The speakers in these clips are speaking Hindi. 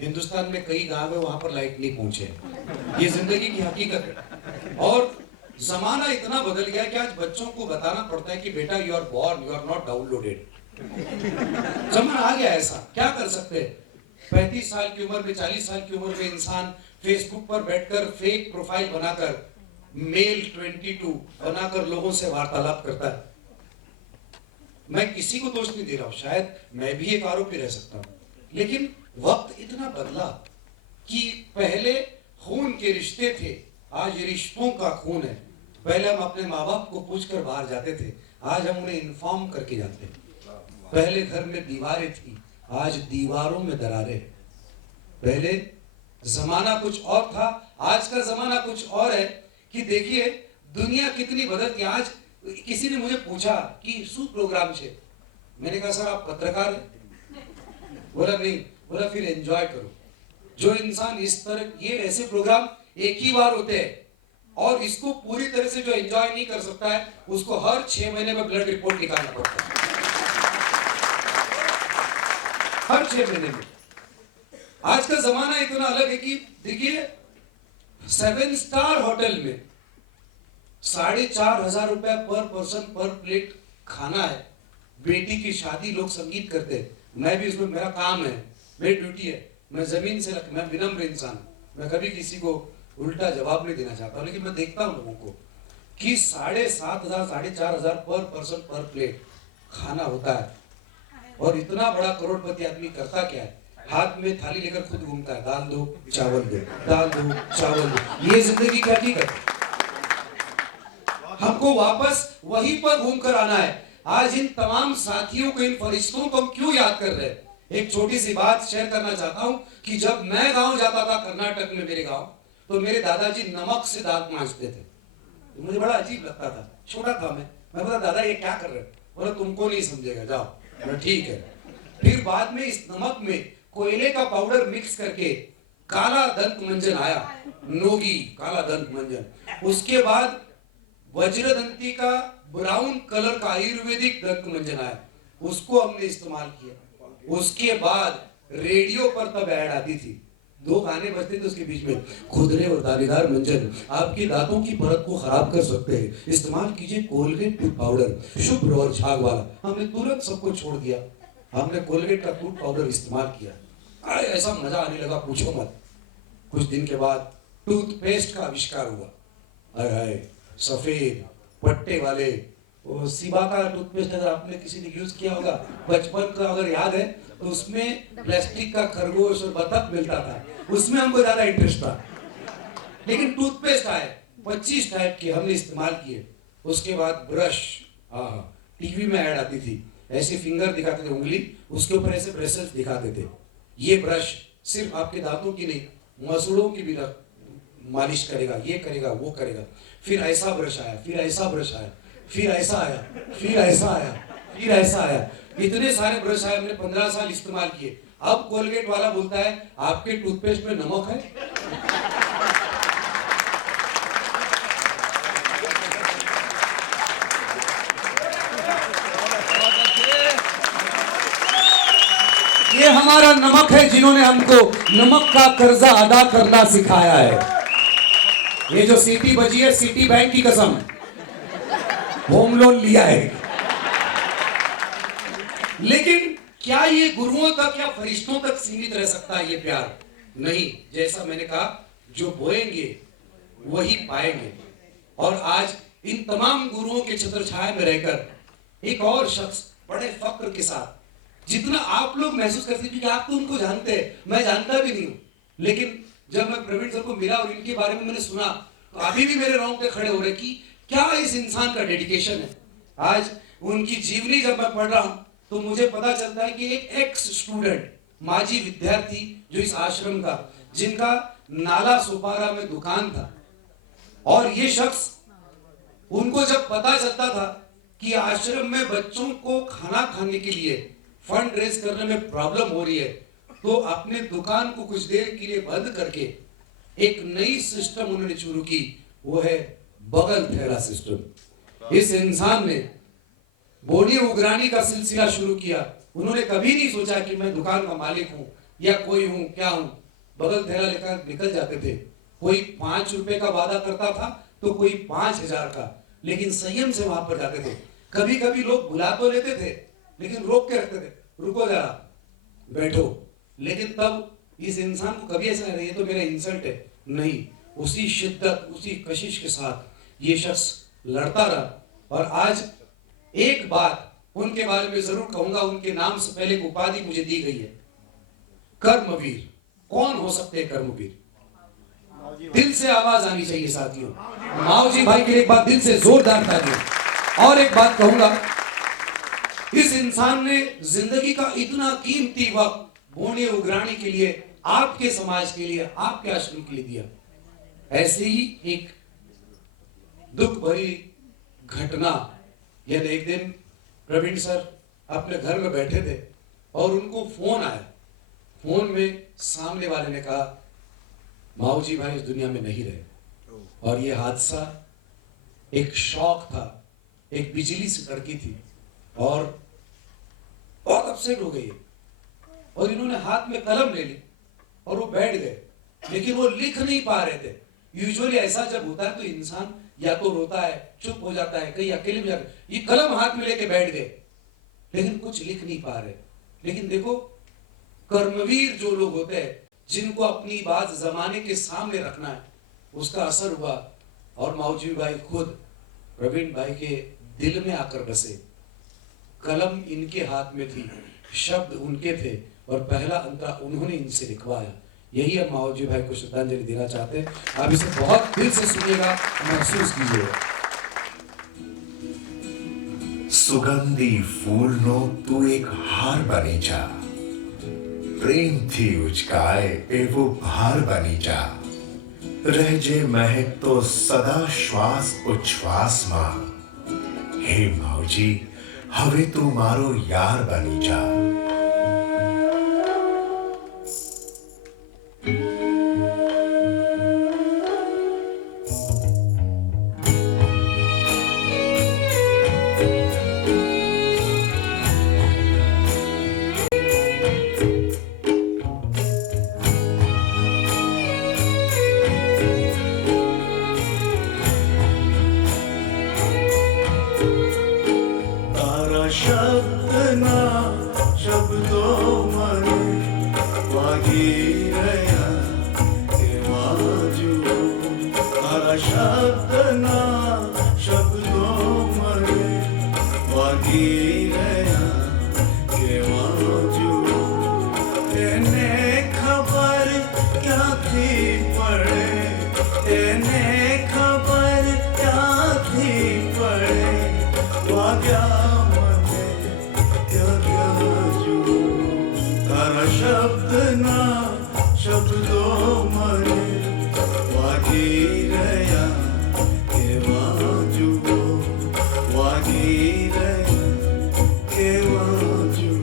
हिंदुस्तान में कई गांव है वहां पर लाइट नहीं पहुंचे। ये जिंदगी की हकीकत है। और जमाना इतना बदल गया कि आज बच्चों को बताना पड़ता है कि बेटा you are born, you are not downloaded. जमाना आ गया ऐसा, क्या कर सकते हैं। 35 साल की उम्र में, 40 साल की उम्र में इंसान फेसबुक पर बैठकर फेक प्रोफाइल बनाकर मेल 22 बनाकर लोगों से वार्तालाप करता है। मैं किसी को दोष नहीं दे रहा हूं, शायद मैं भी एक आरोपी रह सकता हूं, लेकिन वक्त इतना बदला कि पहले खून के रिश्ते थे, आज रिश्तों का खून है। पहले हम अपने माँ बाप को पूछकर बाहर जाते थे, आज हम उन्हें इन्फॉर्म करके जाते हैं। पहले घर में दीवारें थी, आज दीवारों में दरारें। पहले जमाना कुछ और था, आज का जमाना कुछ और है। कि देखिए दुनिया कितनी बदलती। आज किसी ने मुझे पूछा कि शू प्रोग्राम छे, मैंने कहा सर आप पत्रकार हैं? बोला नहीं। बोला फिर एंजॉय करो। जो इंसान इस तरह, ये ऐसे प्रोग्राम एक ही बार होते हैं और इसको पूरी तरह से जो एंजॉय नहीं कर सकता है उसको हर 6 महीने में ब्लड रिपोर्ट निकालना पड़ता है, हर 6 महीने में। आज का जमाना इतना अलग है कि देखिए 7 स्टार होटल में 4,500 रुपए पर पर्सन पर प्लेट खाना है। बेटी की शादी लोग संगीत करते हैं, मैं भी उसमें, मेरा काम है, मेरी ड्यूटी है। मैं जमीन से मैं विनम्र इंसान, मैं कभी किसी को उल्टा जवाब नहीं देना चाहता, लेकिन मैं देखता हूं लोगों को कि 7,500 4,500 पर पर्सन पर प्लेट खाना होता है। और इतना बड़ा करोड़पति आदमी करता क्या है? हाथ में थाली लेकर खुद घूमता है, दाल दो चावल दो, दाल दो चावल दो। ये जिंदगी क्या ठीक है? हमको वापस वहीं पर घूम कर आना है। आज इन तमाम साथियों को, इन फरिश्तों को हम क्यों याद कर रहे हैं? एक छोटी सी बात शेयर करना चाहता हूं कि जब मैं गांव जाता था, कर्नाटक में मेरे गांव, तो मेरे दादाजी नमक से दांत मांजते थे। तो मुझे बड़ा अजीब लगता था, छोटा था मैं बोला दादा ये क्या कर रहे हो? बोला तुमको नहीं समझेगा, जाओ। मैं ठीक है। फिर बाद में इस नमक में कोयले का पाउडर मिक्स करके काला दंत मंजन आया, नोगी काला दंत मंजन। उसके बाद वज्रदंती का ब्राउन कलर का आयुर्वेदिक दंत मंजन आया, उसको हमने इस्तेमाल किया। उसके बाद रेडियो पर तब ऐड आती थी, 2 गाने बजते थे उसके बीच में, खुदरे और दानेदार मंजन आपके दांतों की परत को खराब कर सकते हैं, इस्तेमाल कीजिए कोलगेट टूथ पाउडर शुभ्र और झाग वाला। हमने तुरंत सबको छोड़ दिया, हमने कोलगेट का टूथ पाउडर इस्तेमाल किया। अरे ऐसा मजा आने लगा पूछो मत। कुछ दिन के बाद टूथपेस्ट का आविष्कार हुआ। अरे सफेद पट्टे वाले वो सिबा का टूथपेस्ट, अगर आपने किसी ने यूज किया होगा बचपन का अगर याद है, तो उसमें प्लास्टिक का खरगोश और बतख मिलता था, उसमें हमको ज्यादा इंटरेस्ट था। लेकिन टूथपेस्ट आए 25 टाइप के, हमने इस्तेमाल किए। उसके बाद ब्रश, टीवी में ऐड आती थी, ऐसे फिंगर दिखाते थे, उंगली, उसके ऊपर ऐसे ब्रशेस दिखाते थे। ये ब्रश सिर्फ आपके दांतों की नहीं, मसूड़ों की भी मालिश करेगा, ये करेगा, वो करेगा। फिर ऐसा ब्रश आया, फिर ऐसा ब्रश आया, फिर ऐसा आया, फिर ऐसा आया, फिर ऐसा आया। इतने सारे ब्रश आए, हमने 15 साल इस्तेमाल किए। अब कोलगेट वाला बोलता है आपके टूथपेस्ट में नमक है। ये हमारा नमक है, जिन्होंने हमको नमक का कर्जा अदा करना सिखाया है। ये जो सीटी बजी है, सिटी बैंक की कसम, होम लोन लिया है। लेकिन क्या ये गुरुओं तक या फरिश्तों तक सीमित रह सकता है ये प्यार? नहीं। जैसा मैंने कहा, जो बोएंगे वही पाएंगे। और आज इन तमाम गुरुओं के छत्र छाया में रहकर एक और शख्स बड़े फक्र के साथ, जितना आप लोग महसूस करते हैं कि आप तो उनको जानते हैं, मैं जानता भी नहीं हूं, लेकिन जब मैं प्रवीण सर को मिला और इनके बारे में मैंने सुना, तो अभी भी मेरे रोंगटे खड़े हो रहे कि क्या इस इंसान का डेडिकेशन है। आज उनकी जीवनी जब मैं पढ़ रहा हूं तो मुझे पता चलता है कि एक एक्स स्टूडेंट, माजी विद्यार्थी जो इस आश्रम का, जिनका नाला सुपारा में दुकान था, और ये शख्स, उनको जब पता चलता था कि आश्रम में बच्चों को खाना खाने के लिए फंड रेज करने में प्रॉब्लम हो रही है, तो अपने दुकान को कुछ देर के लिए बंद करके एक नई सिस्टम उन्होंने शुरू की, वो है बगल थैला सिस्टम। इस इंसान ने बोनी उगरानी का सिलसिला शुरू किया। उन्होंने कभी नहीं सोचा कि मैं दुकान का मालिक हूं, या कोई हूं क्या हूं, बगल थैला लेकर निकल जाते थे। कोई 5 रुपए का वादा करता था तो कोई 5,000 का, लेकिन संयम से वहां पर जाते थे। कभी कभी लोग बुला तो लेते थे लेकिन रोक के रखते थे, रुको जरा, बैठो। लेकिन तब इस इंसान को कभी ऐसा नहीं, ये तो मेरा इंसल्ट है, नहीं, उसी शिद्दत उसी कशिश के साथ ये शख्स लड़ता रहा। और आज एक बात उनके बारे में जरूर कहूंगा, उनके नाम से पहले एक उपाधि मुझे दी गई है, कर्मवीर। कौन हो सकते हैं कर्मवीर? दिल से आवाज आनी चाहिए साथियों। माओजी भाई के लिए एक बात दिल से जोरदार तालियां। और एक बात कहूंगा, इस इंसान ने जिंदगी का इतना कीमती वक्त बोने उगराने के लिए, आपके समाज के लिए, आपके आश्रम के लिए दिया। ऐसे ही एक दुख भरी घटना, यानी एक दिन प्रवीण सर अपने घर में बैठे थे और उनको फोन आया। फोन में सामने वाले ने कहा, माओजी भाई इस दुनिया में नहीं रहे। और ये हादसा एक शॉक था, एक बिजली से कड़की थी और बहुत अपसेट हो गई। और इन्होंने हाथ में कलम ले ली और वो बैठ गए, लेकिन वो लिख नहीं पा रहे थे। यूजुअली ऐसा जब होता है तो इंसान या तो रोता है, चुप हो जाता है, कहीं अकेले में जाता है। ये कलम हाथ में लेके बैठ गए लेकिन कुछ लिख नहीं पा रहे। लेकिन देखो, कर्मवीर जो लोग होते हैं, जिनको अपनी बात जमाने के सामने रखना है, उसका असर हुआ। और माओजी भाई खुद प्रवीण भाई के दिल में आकर बसे। कलम इनके हाथ में थी, शब्द उनके थे और पहला अंतरा उन्होंने इनसे लिखवाया। यही अब माओजी भाई को श्रद्धांजलि देना चाहते हैं। आप इसे बहुत दिल से सुनिएगा, महसूस कीजिएगा। सुगंधी फूलनो तू एक हार बनी जा, प्रेम थी उचकाए एवो भार बनी जा, रह जे महक तो सदा श्वास उच्छ्वास मां, हे माऊजी हवे तू मारो यार बनी जा। शब्द ना शब्दों मरे वागी रया के माजू, तारा शब्द ना शब्दों मरे वागी रया के माजू। तेने खबर क्या थी पड़े, तेने खबर क्या थी पड़े, वाग्या शब्द ना शब्दों मरे वागी रया के माजू, वागी रया के माजू।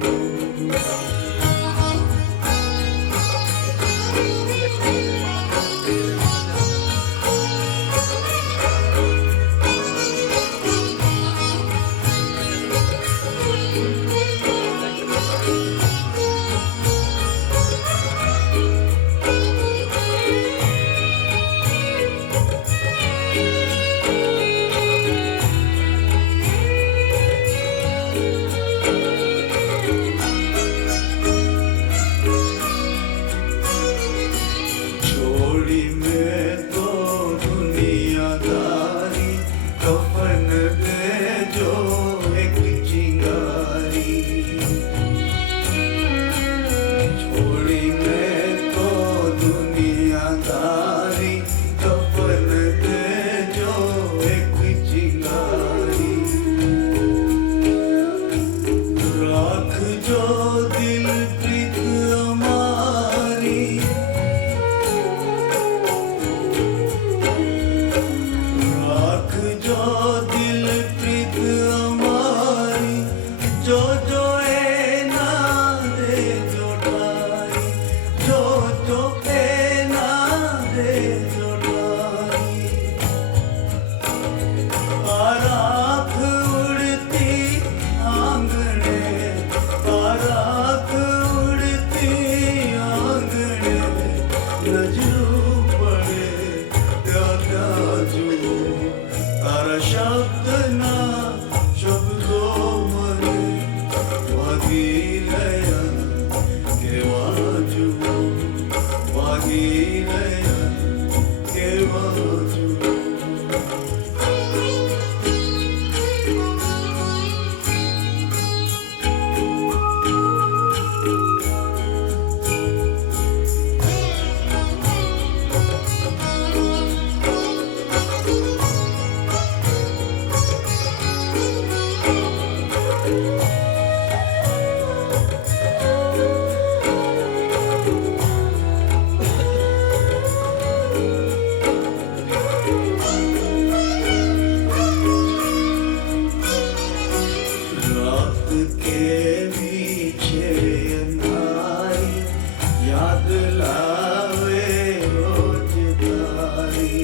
लावे रोज तारी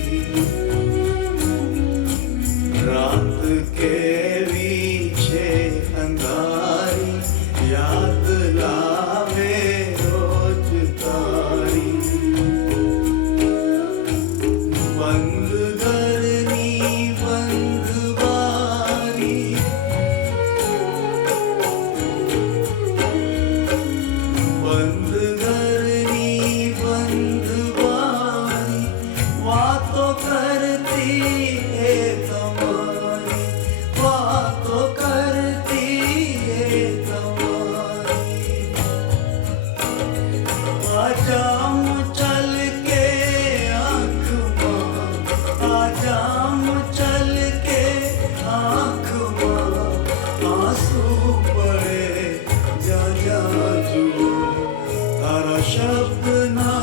रात के पीछे अंगारी याद लावे रोज तारी बंद करनी बंद बारी बंद करनी बंद बारी बातों करती है तुम्हारी बातों करती है तुम्हारी आजाम चल के आँख मार आजाम चल के आँख मार आंसू पड़े जा जा जुओ तारा शब्द ना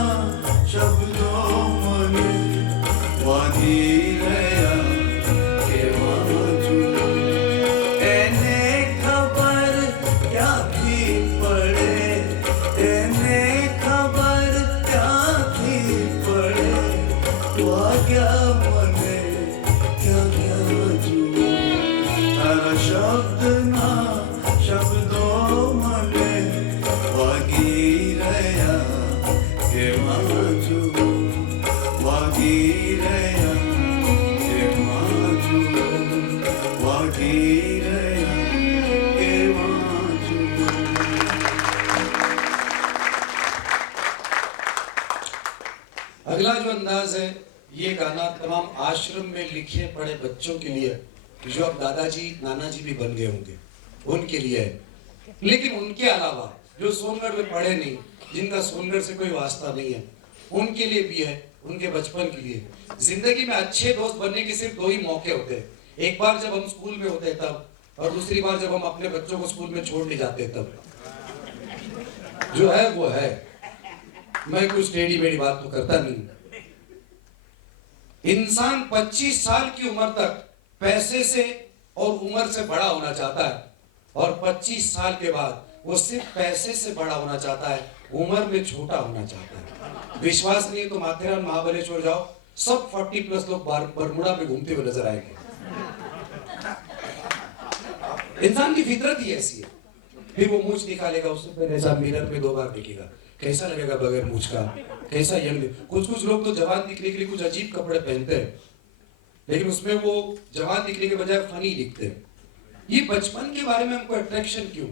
शब्दों मने वागी रया के वाजू एने खबर क्या थी पड़े एने खबर क्या थी पड़े वाग्या मने क्या क्या जुओ तारा शब्द ना शब्दों मने वागी रया के वाजू वागी रया के वाजू वागी रया के वाजू अगला जो अंदाज है, ये गाना तमाम आश्रम में लिखे पढ़े बच्चों के लिए, जो अब दादाजी नाना जी भी बन गए होंगे, उनके लिए है। लेकिन उनके अलावा जो सोनगढ़ में पढ़े नहीं, जिनका सोनगढ़ से कोई वास्ता नहीं है, उनके लिए भी है, उनके बचपन के लिए। जिंदगी में अच्छे दोस्त बनने के सिर्फ दो ही मौके होते हैं, एक बार जब हम स्कूल में होते तब, और दूसरी बार जब हम अपने बच्चों को स्कूल में छोड़ ले जाते तब। जो है वो है, मैं कुछ टेढ़ी मेढ़ी बात तो करता नहीं। इंसान 25 साल की उम्र तक पैसे से और उम्र से बड़ा होना चाहता है, और 25 साल के बाद वो सिर्फ पैसे से बड़ा होना चाहता है, उम्र में छोटा होना चाहता है। विश्वास नहीं है तो माथेरान महाबलेश्वर जाओ, सब 40+ लोग बरमुडा में घूमते हुए नजर आएंगे। इंसान की फितरत ही ऐसी है। फिर वो मूंछ निकालेगा, उससे पहले ऐसा मिरर में 2 बार देखेगा, कैसा लगेगा बगैर मूंछ का, कैसा यंग। कुछ लोग तो जवान दिखने के लिए कुछ अजीब कपड़े पहनते हैं, लेकिन उसमें वो जवान दिखने के बजाय फनी दिखते हैं। ये बचपन के बारे में हमको अट्रैक्शन क्यों?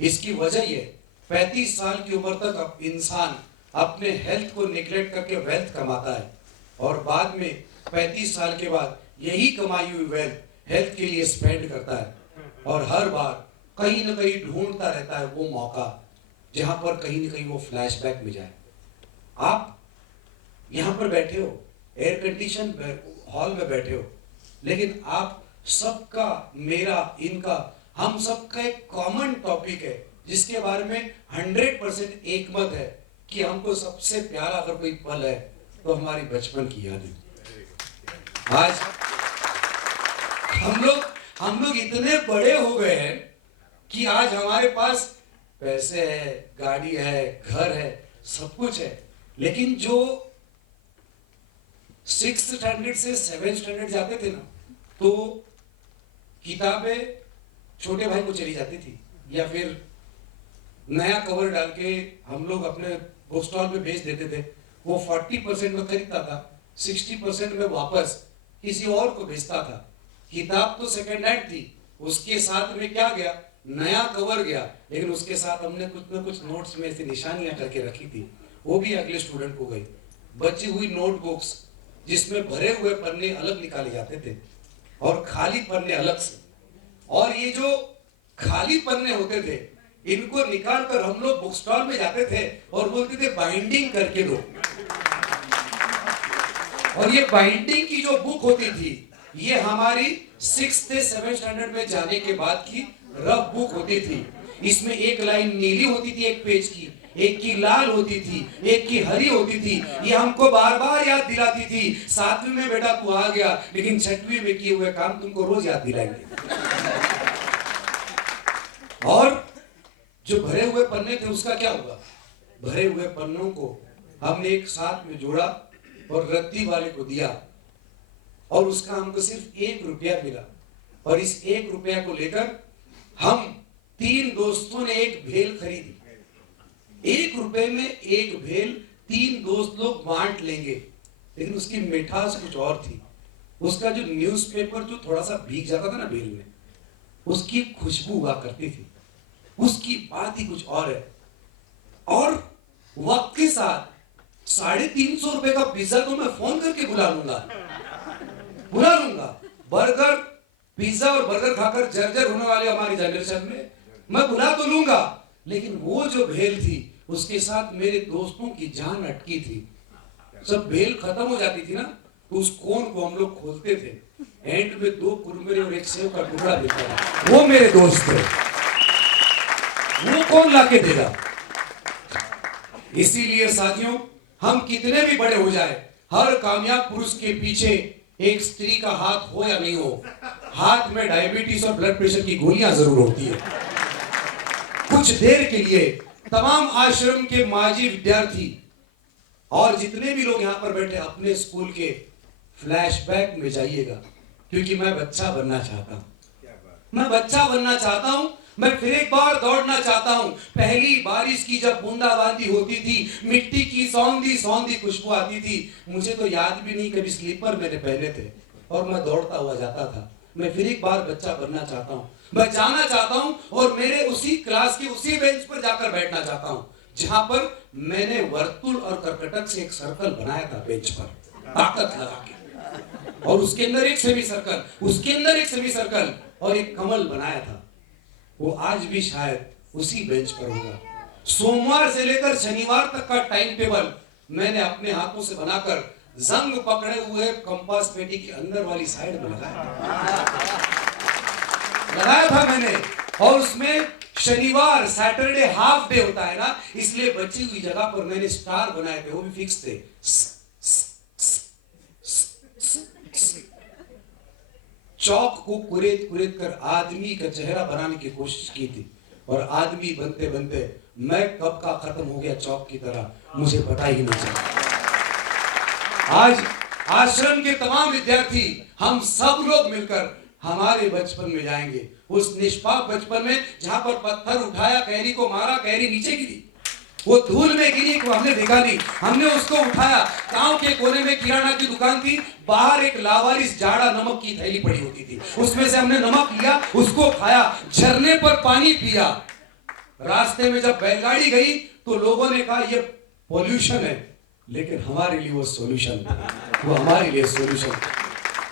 इसकी वजह ये 35 साल की उम्र तक इंसान अपने हेल्थ को निगलेक्ट करके वेल्थ कमाता है, और बाद में 35 साल के बाद यही कमाई हुई वेल्थ हेल्थ के लिए स्पेंड करता है, और हर बार कहीं ना कहीं ढूंढता रहता है वो मौका जहां पर कहीं ना कहीं वो फ्लैशबैक में जाए। आप यहां पर बैठे हो, एयर कंडीशन हॉल में बैठे हो, लेकिन आप सबका, मेरा, इनका, हम सबका एक कॉमन टॉपिक है जिसके बारे में 100% एक मत है कि हमको सबसे प्यारा अगर कोई पल है तो हमारी बचपन की यादें। आज हम लोग इतने बड़े हो गए हैं कि आज हमारे पास पैसे है, गाड़ी है, घर है, सब कुछ है, लेकिन जो 6th स्टैंडर्ड से 7th स्टैंडर्ड जाते थे ना, तो किताबें छोटे भाई को चली जाती थी, या फिर नया कवर डाल के हम लोग अपने बुक स्टॉल पे बेच देते थे। वो 40% में खरीदता था, 60% में वापस किसी और को बेचता था। किताब तो सेकंड हैंड थी, उसके साथ में क्या गया, नया कवर गया, लेकिन उसके साथ हमने कुछ ना कुछ नोट्स में ऐसी निशानियां करके रखी थी, वो भी अगले स्टूडेंट को गई। बची हुई नोटबुक्स जिसमें भरे हुए पन्ने अलग निकाले जाते थे और खाली पन्ने अलग से, और ये जो खाली पन्ने होते थे इनको निकाल कर हम लोग बुक स्टॉल में जाते थे और बोलते थे बाइंडिंग करके दो। और ये बाइंडिंग की जो बुक होती थी ये हमारी 6th से 7th स्टैंडर्ड में जाने के बाद की रफ बुक होती थी। इसमें एक लाइन नीली होती थी एक पेज की, एक की लाल होती थी, एक की हरी होती थी। ये हमको बार बार याद दिलाती थी 7वीं में बेटा तू आ गया, लेकिन 6वीं में किए हुए काम तुमको रोज याद दिलाएंगे। और जो भरे हुए पन्ने थे उसका क्या हुआ? भरे हुए पन्नों को हमने एक साथ में जोड़ा और रद्दी वाले को दिया और उसका हमको सिर्फ 1 रुपया मिला। और इस 1 रुपया को लेकर हम 3 दोस्तों ने एक भेल खरीदी। 1 रुपए में एक भेल 3 दोस्त लोग बांट लेंगे। लेकिन उसकी मिठास कुछ और थी। उसका जो न्यूज़पेपर जो थोड़ा सा भीग जाता था ना भेल में, उसकी खुशबू हुआ करती थी। उसकी बात ही कुछ और है। और वक्त के साथ 350 रुपए का पिज्जा तो मैं फोन करके बुला लूंगा। बर्गर, पिज्जा और बर्गर खाकर जर्जर होने वाले हमारी जनरेशन में मैं बुला तो लूंगा, लेकिन वो जो भेल थी उसके साथ मेरे दोस्तों की जान अटकी थी। जब भेल खत्म हो जाती थी ना तो उस कोन को हम लोग खोलते थे, एंड में 2 कुरमुरे और एक सेव का टुकड़ा देता था। वो मेरे दोस्त थे, वो कौन लाके देगा। इसीलिए साथियों, हम कितने भी बड़े हो जाए, हर कामयाब पुरुष के पीछे एक स्त्री का हाथ हो या नहीं हो, हाथ में डायबिटीज और ब्लड प्रेशर की गोलियां जरूर होती है। कुछ देर के लिए तमाम आश्रम के माजी विद्यार्थी और जितने भी लोग यहां पर बैठे अपने स्कूल के फ्लैशबैक में जाइएगा, क्योंकि मैं बच्चा बनना चाहता हूं। मैं बच्चा बनना चाहता हूं। मैं फिर एक बार दौड़ना चाहता हूं। पहली बारिश की जब बूंदाबांदी होती थी, मिट्टी की सौंधी सौंधी खुशबू आती थी। मुझे तो याद भी नहीं कभी स्लीपर मैंने पहने थे और मैं दौड़ता हुआ जाता था। मैं फिर एक बार बच्चा बनना चाहता हूं। मैं जाना चाहता हूं और मेरे उसी क्लास के उसी बेंच पर जाकर बैठना चाहता हूं जहां पर मैंने वर्तुल और कर्कटक से एक सर्कल बनाया था बेंच पर, ताकत लगा के, और उसके अंदर एक सेमी सर्कल, उसके अंदर एक सेमी सर्कल और एक कमल बनाया था। वो आज भी शायद उसी बेंच पर होगा। सोमवार से लेकर शनिवार तक का टाइम टेबल मैंने अपने हाथों से बनाकर जंग पकड़े हुए कंपास पेटी के अंदर वाली साइड में लगाया था मैंने। और उसमें शनिवार, सैटरडे हाफ डे होता है ना, इसलिए बची हुई जगह पर मैंने स्टार बनाए थे, वो भी फिक्स थे। चौक को कुरेद कुरेद कर आदमी का चेहरा बनाने की कोशिश की थी, और आदमी बनते बनते मैं कब का खत्म हो गया चौक की तरह, मुझे पता ही नहीं चला। आज आश्रम के तमाम विद्यार्थी, हम सब लोग मिलकर हमारे बचपन में जाएंगे, उस निष्पाप बचपन में जहां पर पत्थर उठाया, कैरी को मारा, कैरी नीचे गिरी, वो धूल में गिरी को हमने देखा नहीं, हमने उसको उठाया। गांव के कोने में किराना की दुकान थी, बाहर एक लावारिस जाड़ा नमक की थैली पड़ी होती थी, उसमें से हमने नमक लिया, उसको खाया, झरने पर पानी पिया। रास्ते में जब बैलगाड़ी गई तो लोगों ने कहा ये पॉल्यूशन है, लेकिन हमारे लिए वो सॉल्यूशन था, वो हमारे लिए सॉल्यूशन।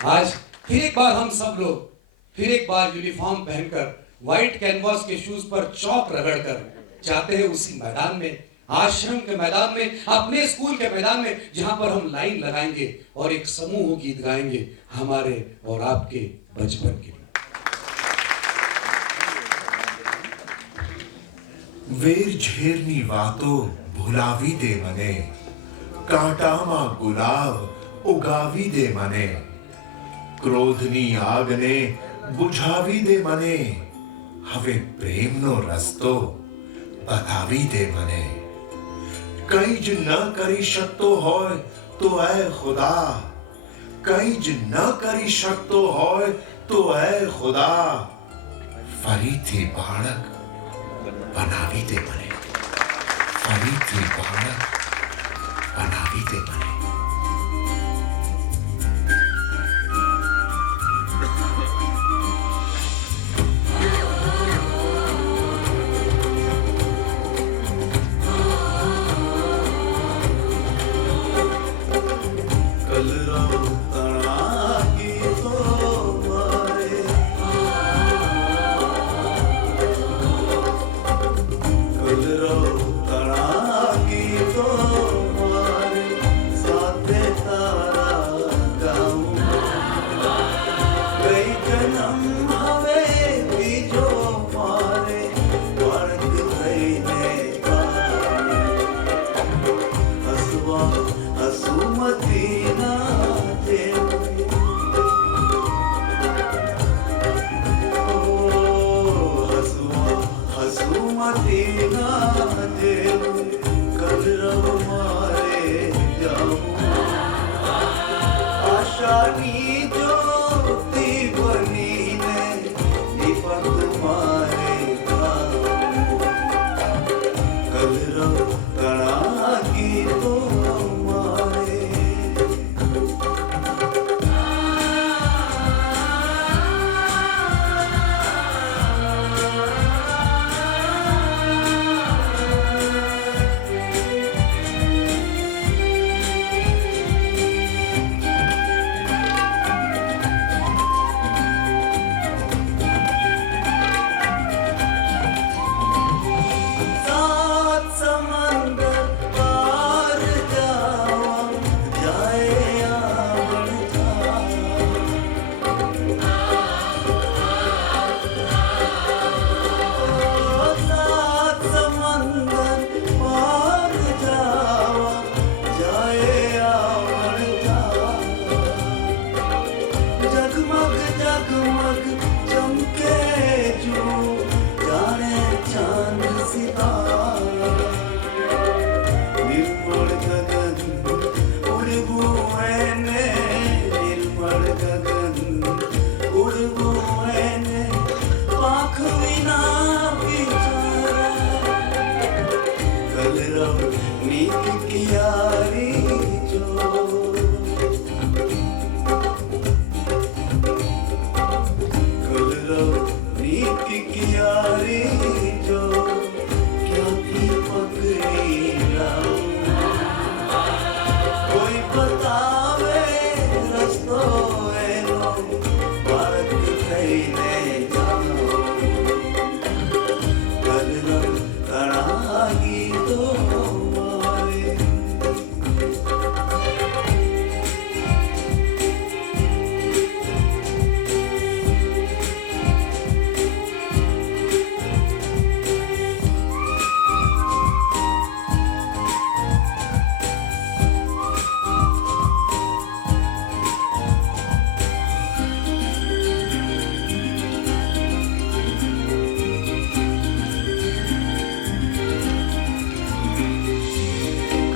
आज फिर एक बार हम सब लोग फिर एक बार यूनिफॉर्म पहनकर व्हाइट कैनवास के शूज पर चौक रगड़कर जाते हैं उसी मैदान में, आश्रम के मैदान में, अपने स्कूल के मैदान में, जहां पर हम लाइन लगाएंगे और एक समूह गीत गाएंगे हमारे और आपके बचपन के लिए। वेर झेरनी वातो भुलावी दे मने, कांटामा गुलाब उगावी दे मने, क्रोधनी आगने बुझावी दे मने, हवे प्रेमनो रस्तो बतावी दे मने। कईज न करी शकतो होय तो ऐ खुदा, कईज न करी शकतो होय तो ऐ खुदा, फरीथी बाळक बनावी दे मने, फरीथी बाळक बनावी दे मने।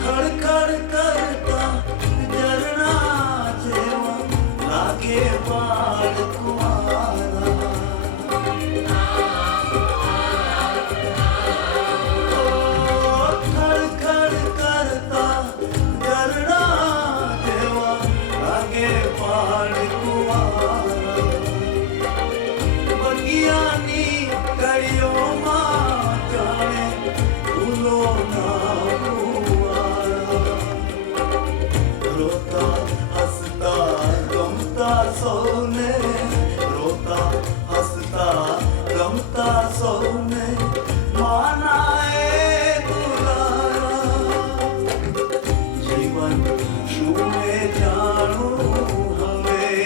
खड़खड़ करता झरना जेवा लागे बाल कुआरा खड़खड़ करता झरना जेवा लागे बाल कुआरा बगियानी करियो मां जाने फूलो ना हुआरा रोता हंसता गमता सोने रोता हंसता गमता सोने माना ए दुलारा जीवन शुमे जानू हमें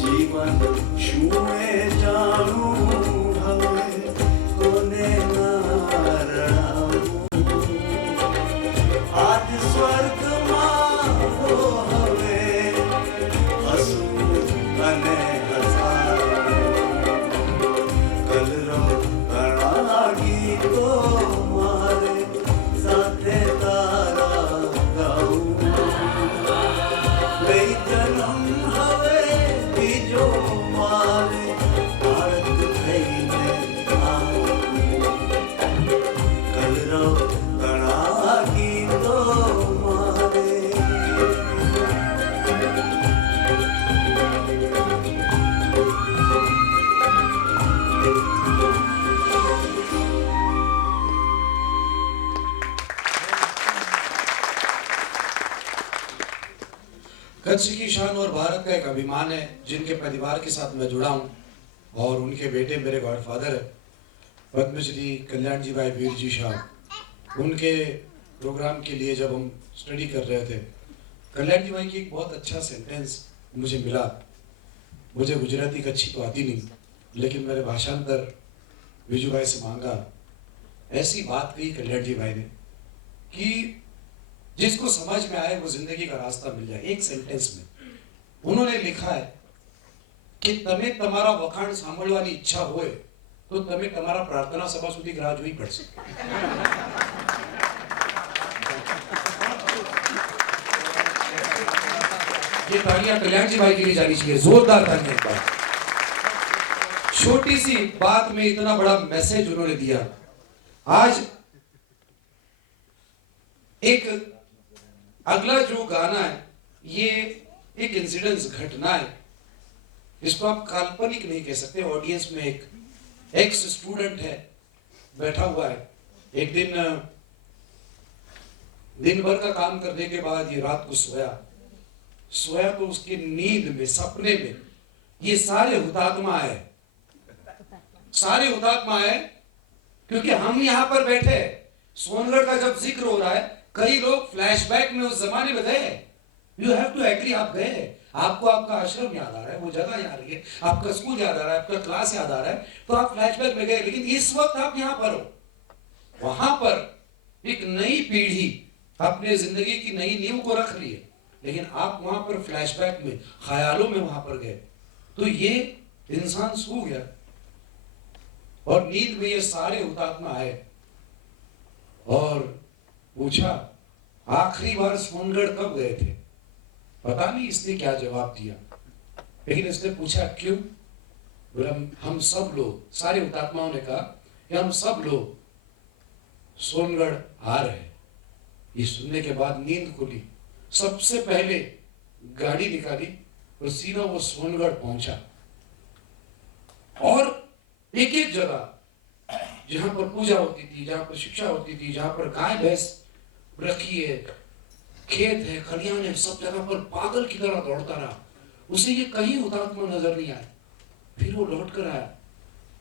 जीवन शुमे जानू हमें कोने ना रड़ाऊं आज स्वर्ग मारो हमें हंसू अने हंसाऊं कलरव घणा गीतो मारे साथे तारा गाऊं कई जन्म हवे बीजो मारे भारत थईने आऊं कलरव घणा गीतो मारे कच्छ की शान और भारत का एक अभिमान है जिनके परिवार के साथ मैं जुड़ा हूँ और उनके बेटे मेरे गॉडफादर है पद्मश्री कल्याण जी भाई वीर जी शाह। उनके प्रोग्राम के लिए जब हम स्टडी कर रहे थे कल्याण जी भाई की एक बहुत अच्छा सेंटेंस मुझे मिला। मुझे गुजराती कच्छी तो आती नहीं लेकिन मैंने भाषांतर विजू भाई से मांगा। ऐसी बात कही कल्याण जी भाई ने कि जिसको समझ में आए वो जिंदगी का रास्ता मिल जाए। एक सेंटेंस में उन्होंने लिखा है कि तमे તમારા વખાણ સાંભળવાની ઈચ્છા હોય તો તમે તમારા પ્રાર્થના સભા સુધી રાહ જોવી પડશે। ये तालियां कल्याण जी भाई के लिए जानी चाहिए, जोरदार तालियां। एक बार छोटी सी बात में इतना बड़ा मैसेज उन्होंने दिया। आज एक अगला जो गाना है ये एक इंसिडेंस घटना है, इसको आप काल्पनिक नहीं कह सकते। ऑडियंस में एक एक्स स्टूडेंट है बैठा हुआ है। एक दिन भर का काम करने के बाद ये रात को सोया तो उसकी नींद में सपने में ये सारे हुतात्मा आए क्योंकि हम यहाँ पर बैठे सोनगढ़ का जब जिक्र हो रहा है कई लोग फ्लैशबैक में उस जमाने में गए। यू हैव टू एग्री, आप गए, आपको आपका आश्रम याद आ रहा है, वो जगह याद आ रही है, आपका स्कूल याद आ रहा है, आपका क्लास याद आ रहा है, तो आप फ्लैशबैक में गए। लेकिन इस वक्त आप यहाँ पर हो, वहां पर एक नई पीढ़ी अपने जिंदगी की नई नींव को रख रही है, लेकिन आप वहां पर फ्लैशबैक में ख्यालों में वहां पर गए। तो ये इंसान सो गया और नींद में ये सारे हुतात्मा आए और पूछा आखिरी बार सोनगढ़ कब गए थे। पता नहीं इसने क्या जवाब दिया, लेकिन इसने पूछा क्यों। बोला हम सब लोग, सारे हुतात्माओं ने कहा कि हम सब लोग सोनगढ़ आ रहे हैं। ये सुनने के बाद नींद खुली, सबसे पहले गाड़ी निकाली और सीधा वो सोनगढ़ पहुंचा और एक एक जगह जहां पर पूजा होती थी, जहां पर शिक्षा होती थी, जहां पर गाय भैंस रखी है, खेत है, खलियान है, सब जगह पर पागल की तरह दौड़ता रहा। उसे ये कहीं हुतात्मा नजर नहीं आया। फिर वो लौट कर आया।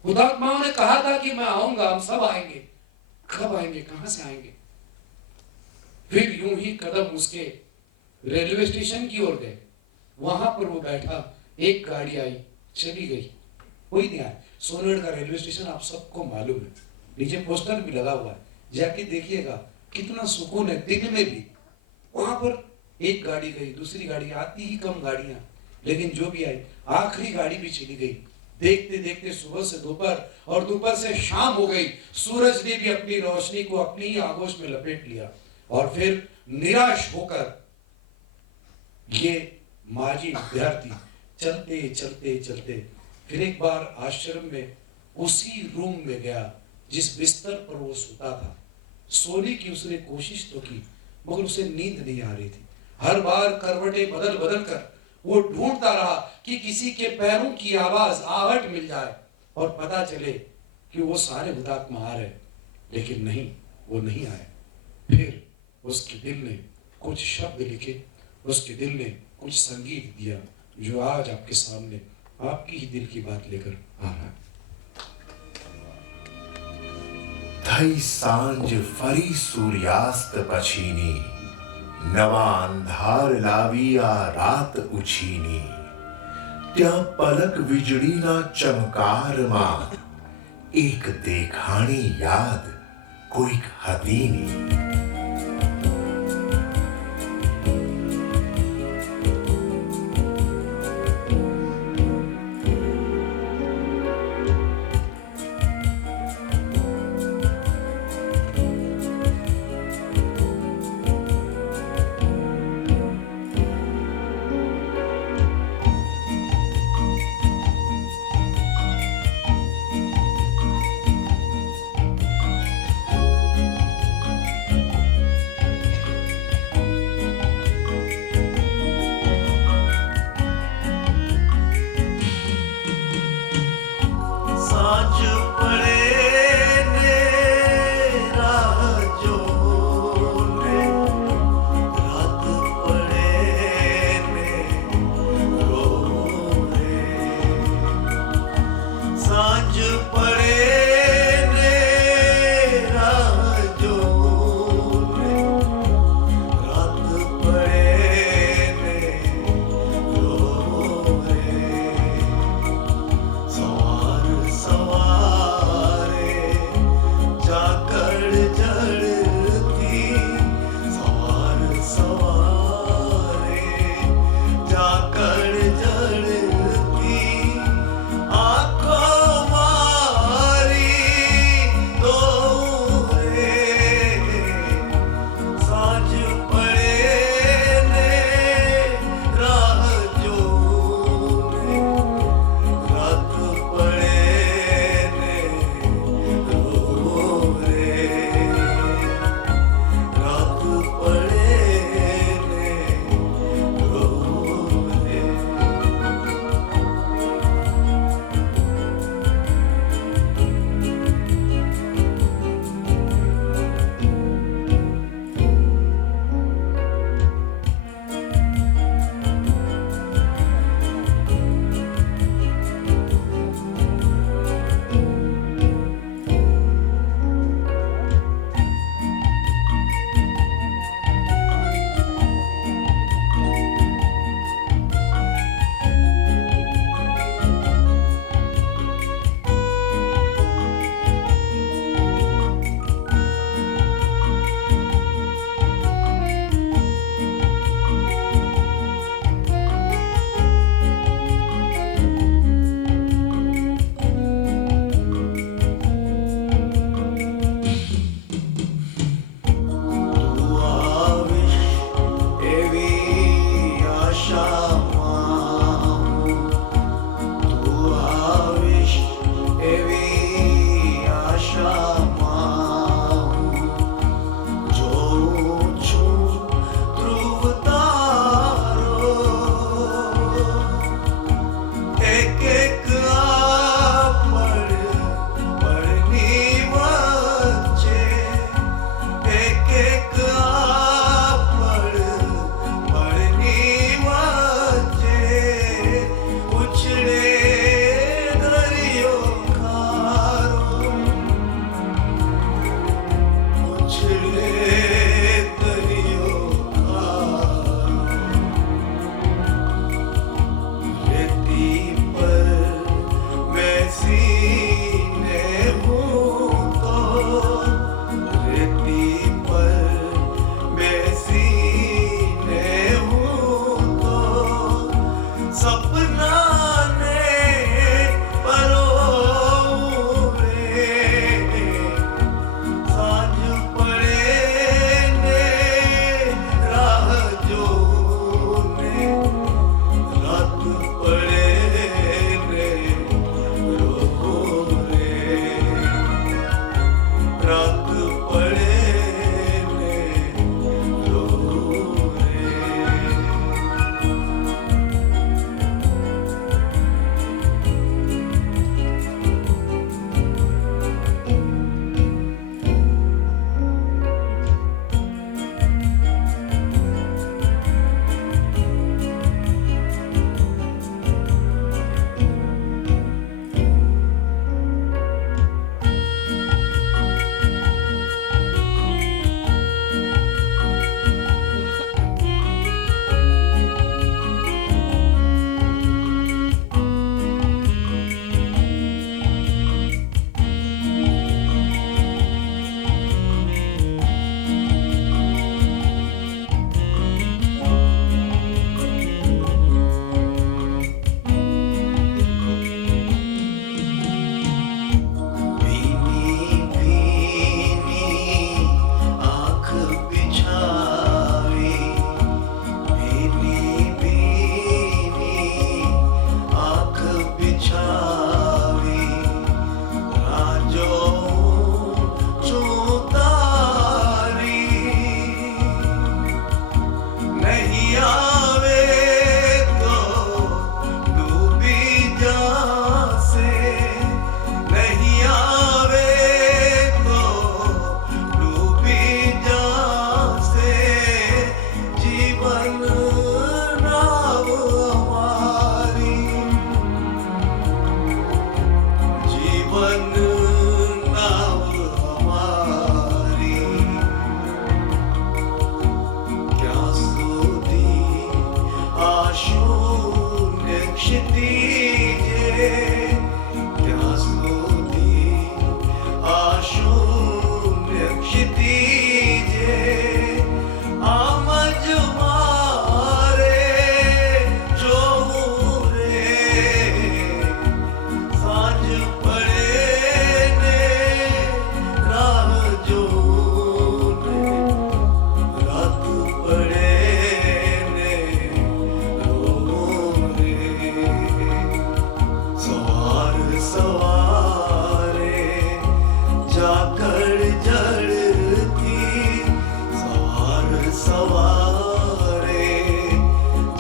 हुतात्माओं ने कहा था कि मैं आऊंगा, हम सब आएंगे। कब आएंगे, कहां से आएंगे? फिर यूं ही कदम उसके रेलवे स्टेशन की ओर गए। वहां पर वो बैठा, एक गाड़ी आई, चली गई, कोई नहीं आया। सोनगढ़ का रेलवे स्टेशन आप सबको मालूम है, नीचे पोस्टर भी लगा हुआ है, जाके देखिएगा कितना सुकून है। दिन में भी वहां पर एक गाड़ी गई, दूसरी गाड़ी, आती ही कम गाड़ियां, लेकिन जो भी आई, आखिरी गाड़ी भी चली गई। देखते देखते सुबह से दोपहर और दोपहर से शाम हो गई। सूरज ने भी अपनी रोशनी को अपनी ही आगोश में लपेट लिया और फिर निराश होकर ये माजी विद्यार्थी चलते चलते चलते फिर एक बार आश्रम में उसी रूम में गया जिस बिस्तर पर वो सोता था। सोने की उसने कोशिश तो की मगर उसे नींद नहीं आ रही थी। हर बार करवटें बदल बदल कर वो ढूंढता रहा कि किसी के पैरों की आवाज आहट मिल जाए और पता चले कि वो सारे हुतात्मा आ रहे, लेकिन नहीं, वो नहीं आए। फिर उसके दिल ने कुछ शब्द लिखे, उसके दिल ने कुछ संगीत दिया जो आज आपके सामने आपकी ही दिल की बात लेकर आ रहा है। થઈ સાંજ ફરી સૂર્યાસ્ત પછીની, નવા અંધાર લાવી આ રાત ઉછીની, ત્યાં પલક વીજળીના ચમકારમાં એક દેખાણી યાદ કોઈક હતીની। साँझ पड़े ने राह जोने, रात पड़े ने रोने। साँझ पड़े ने राह जोने, रात पड़े ने रोने। सवार सवारे जाकर जड़ती, सवार सवारे जाकर जड़ती, आँखों मारी तो रे। साँझ पड़े ने राह जोने, रात पड़े ने रोने। रात पड़े ने रोने। तू आविश एवी आशामां, तू आविश एवी आशामां, જોઉં છું ધ્રુવ તારો, એક એક પળની વચ્ચે, એક એક પળની વચ્ચે ઉછળે દરિયો ખારો, ઉછળે દરિયો ખારો। રેતી પર બેસીને હું તો, રેતી પર બેસીને હું તો, સપનાને रात पड़े ने रो रे। भीनी भीनी आँख बिछावी, भीनी भीनी आँख बिछावी, राजो चौतारी नहीं आवे तो डूबी जासे, नहीं आवे तो डूबी जासे, जीवन नाव हमारी, जीवन नाव हमारी। क्या सोती आशून्य क्षितिजे, क्या सोती आशून्य क्षितिजे, आमज मारे जो रे, सांझ पड़े ने राह जो रे, रात पड़े ने रो रे। सवार सवारे जाकर जड़ती, सवार सवारे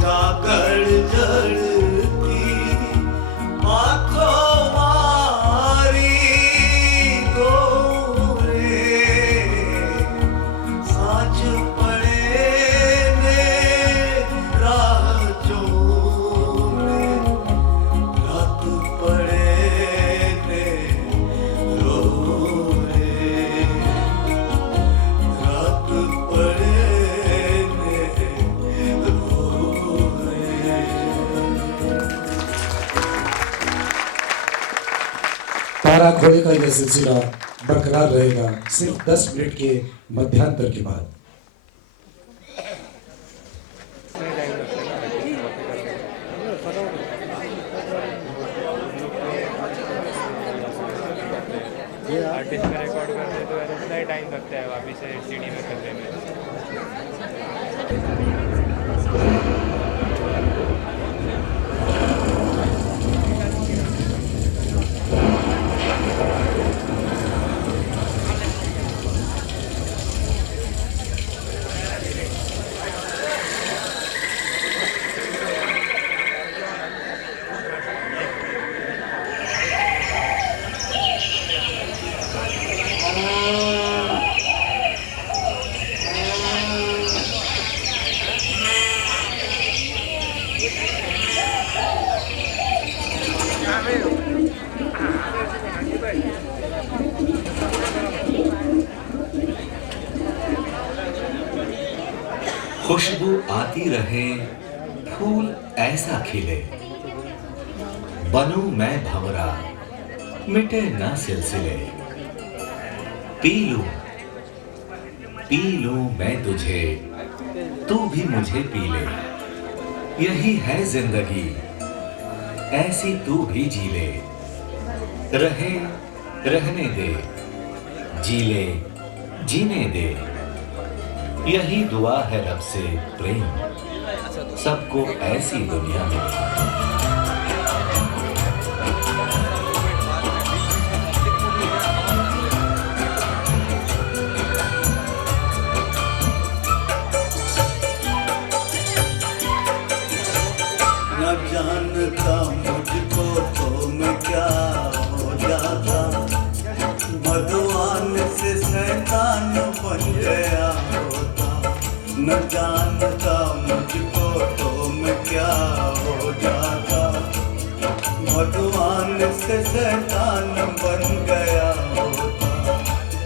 जाकर जड़ती, आँखों मारी को रे, सांझ पड़े ने राह जो रे, रात पड़े ने रो रे, रात पड़े ने रो रे। तारा खोले का यह सिलसिला बरकरार रहेगा सिर्फ 10 मिनट के मध्यांतर के बाद। आर्टिस्ट में रिकॉर्ड करते हैं तो यार इतना ही टाइम लगता है वापस से सीडी में करने में। खुशबू आती रहे, फूल ऐसा खिले, बनूं मैं भंवरा, मिटे ना सिलसिले। पी लूं मैं तुझे, तू भी मुझे पी ले। यही है जिंदगी, ऐसी तू भी जी ले। रहे रहने दे, जी ले जीने दे। यही दुआ है रब से प्रेम, सबको ऐसी दुनिया में। शैतान बन गया होता, न जानता मुझको तो मैं क्या हो जाता। भगवान से शैतान बन गया होता,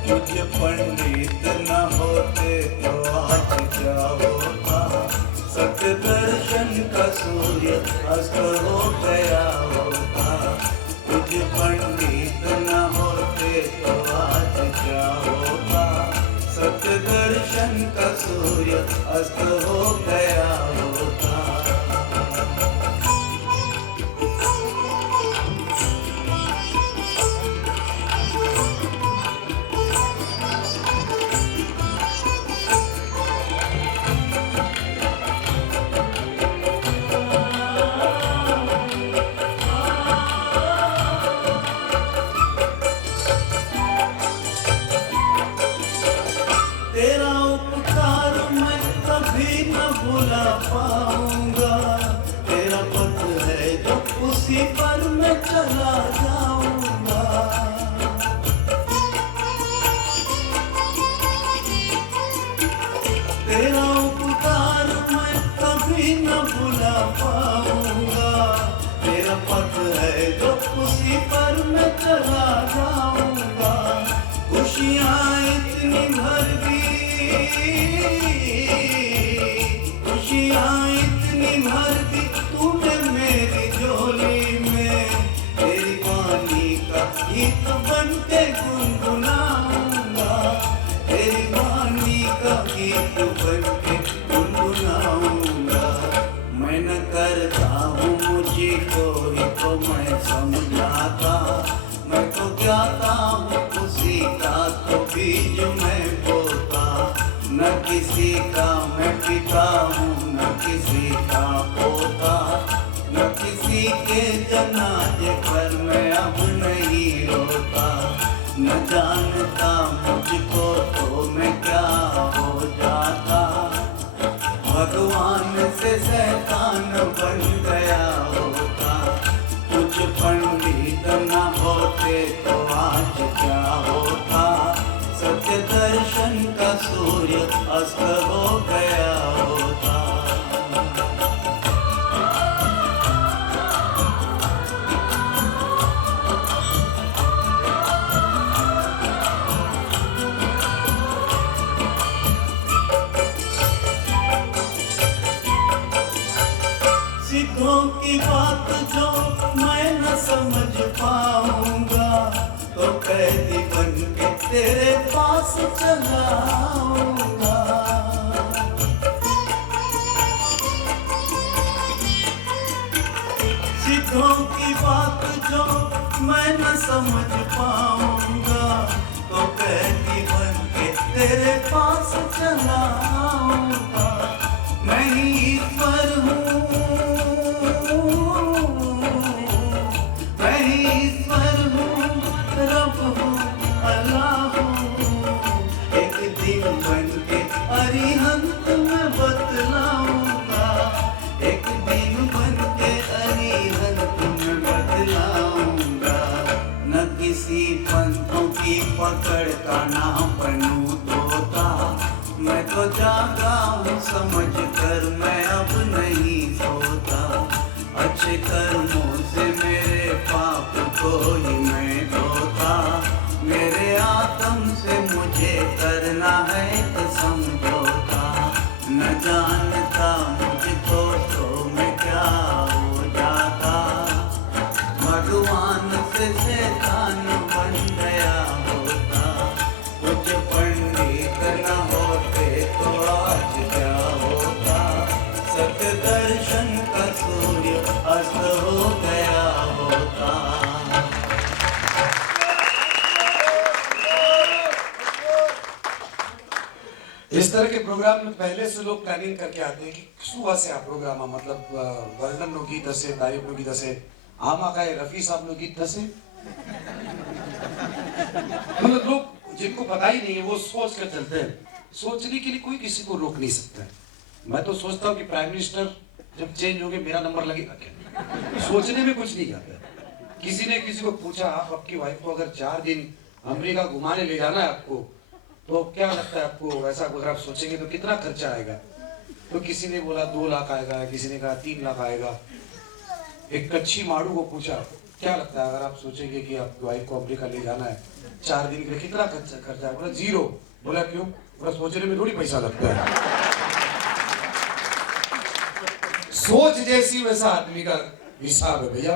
मुझे पंडित न होते तो आज क्या होता। सत्य दर्शन का सूर्य अस्त हो गया होता, मुझे पंडित न होते तो आज क्या होता। सत्य दर्शन का सूर्य अस्त हो गया होता। तेरा उपकार मैं कभी न भुला पाऊंगा, तेरा पथ है जो उसी पर मैं चला जाऊंगा। तेरा उपकार मैं कभी न भुला पाऊंगा, तेरा पथ है जो उसी पर मैं चला जाऊंगा। खुशियाँ इतनी भर दी, खुशियाँ इतनी भर दी तूने मेरी झोली में। तेरी वाणी का गीत बन के गुनगुनाऊंगा, तेरी वाणी का गीत बन के गुनगुनाऊंगा। मैं न करता हूँ मुझे कोई तो मैं समझाता, मैं तो ज्ञाता हूँ उसी का तो बीज मैं बोता। न किसी का मैं पिता हूँ न किसी का पोता, न किसी के जनाजे पर मैं अब नहीं रोता। न जानता मुझको तो मैं क्या हो जाता, भगवान से शैतान बन गया होता। कुछ पंडित न होते तो आज क्या होता। सत्य दर्शन का सूर्य अस्त हो गया होता। सिद्धों की बात जो मैं न समझ पाऊंगा, तो कैदी बन के तेरे पास चला आऊंगा। सिद्धों की बात जो मैं न समझ पाऊंगा, तो कैदी बन के तेरे पास चला आऊंगा। मैं ही ईश्वर हूँ, मैं ही ईश्वर हूँ, रब हूँ, अल्लाह हूँ। एक दिन बन के अरिहंत मैं बतलाऊंगा, एक दिन बन के अरिहंत मैं बतलाऊंगा। न किसी पंथों की पकड़ का ना बनूं तोता, मैं तो जागा हूँ समझ कर मैं अब नहीं सोता। अच्छे कर्मों से मेरे पाप को ही मैं धोता, मेरे आत्म से मुझे करना है तो समझौता। न जानता मुझको तो मैं क्या हो जाता, भगवान से शैतान बन गया होता। कुछ पंडित न होते तो आज क्या होता। सत्य दर्शन का सूर्य अस्त हो गया होता। इस तरह के प्रोग्राम में पहले से लोग प्लानिंग करके आते हैं कि सुबह से आप प्रोग्राम मतलब वर्णन नो गीत असे, तारीफ नो गीत असे, आमा काय रफी साहब नो गीत असे। मतलब लोग जिनको पता ही नहीं है वो सोच कर चलते हैं। सोचने के लिए कोई किसी को रोक नहीं सकता है। मैं तो सोचता हूँ कि प्राइम मिनिस्टर जब चेंज हो गए मेरा नंबर लगेगा क्या। सोचने में कुछ नहीं जाता। किसी ने किसी को पूछा, आप आपकी वाइफ को अगर 4 दिन अमेरिका घुमाने ले जाना है आपको, तो क्या लगता है आपको, वैसा अगर आप सोचेंगे तो कितना खर्चा आएगा? तो किसी ने बोला 2 लाख आएगा, किसी ने कहा 3 लाख आएगा। एक कच्ची माड़ू को पूछा क्या लगता है अगर आप सोचेंगे कि आपकी वाइफ को अमेरिका ले जाना है 4 दिन के लिए, कितना खर्चा है? बोला 0। बोला क्यों? बोला सोचने में थोड़ी पैसा लगता है। सोच जैसी वैसा आदमी का हिसाब है भैया।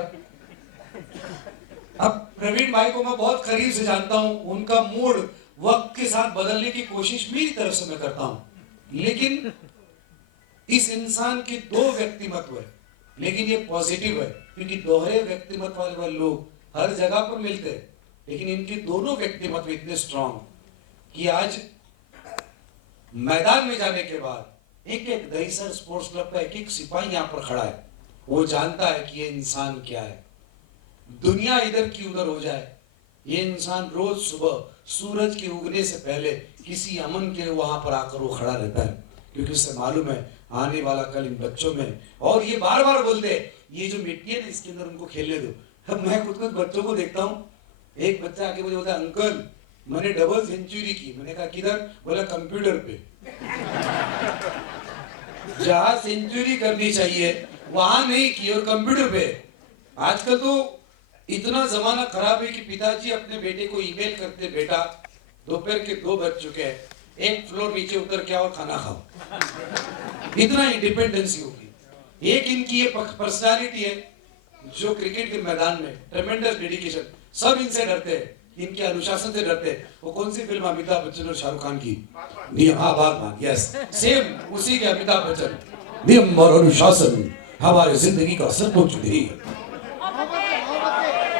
अब प्रवीण भाई को मैं बहुत करीब से जानता हूं, उनका मूड वक्त के साथ बदलने की कोशिश मेरी तरफ से मैं करता हूं, लेकिन इस इंसान के 2 व्यक्तिमत्व है, लेकिन ये पॉजिटिव है क्योंकि दोहरे व्यक्तिमत्व वाले लोग हर जगह पर मिलते हैं, लेकिन इनके दोनों व्यक्तिमत्व इतने स्ट्रांग कि आज मैदान में जाने के बाद एक एक दहीसर स्पोर्ट्स क्लब का एक एक सिपाही यहाँ पर खड़ा है, वो जानता है कि ये इंसान क्या है। दुनिया इधर की उधर हो जाए, ये इंसान रोज सुबह सूरज के उगने से पहले किसी अमन के वहां पर आकर वो खड़ा रहता है, क्योंकि उसे मालूम है आने वाला कल इन बच्चों में। और ये बार बार बोलते हैं ये जो मिट्टी है ना इसके अंदर उनको खेलने दो। अब मैं कुछ बच्चों को देखता हूँ, एक बच्चा आके मुझे बोलता है अंकल मैंने डबल सेंचुरी की। मैंने कहा किधर? बोला कंप्यूटर पे। जहां सेंचुरी करनी चाहिए वहां नहीं की और कंप्यूटर पे। आजकल तो इतना जमाना खराब है कि पिताजी अपने बेटे को ईमेल करते, बेटा दोपहर के 2 बज चुके हैं, 1 फ्लोर नीचे उतर के आओ खाना खाओ। इतना इंडिपेंडेंसी होगी। एक इनकी ये पर्सनालिटी है जो क्रिकेट के मैदान में ट्रेमेंडस डेडिकेशन, सब इनसे डरते हैं, इनके अनुशासन से डरते हैं। वो कौन सी फिल्म अमिताभ बच्चन और शाहरुख खान की? हाँ बात यस, सेम उसी के अमिताभ बच्चन। नियम और अनुशासन हमारे जिंदगी का सर्वोच्च ध्येय।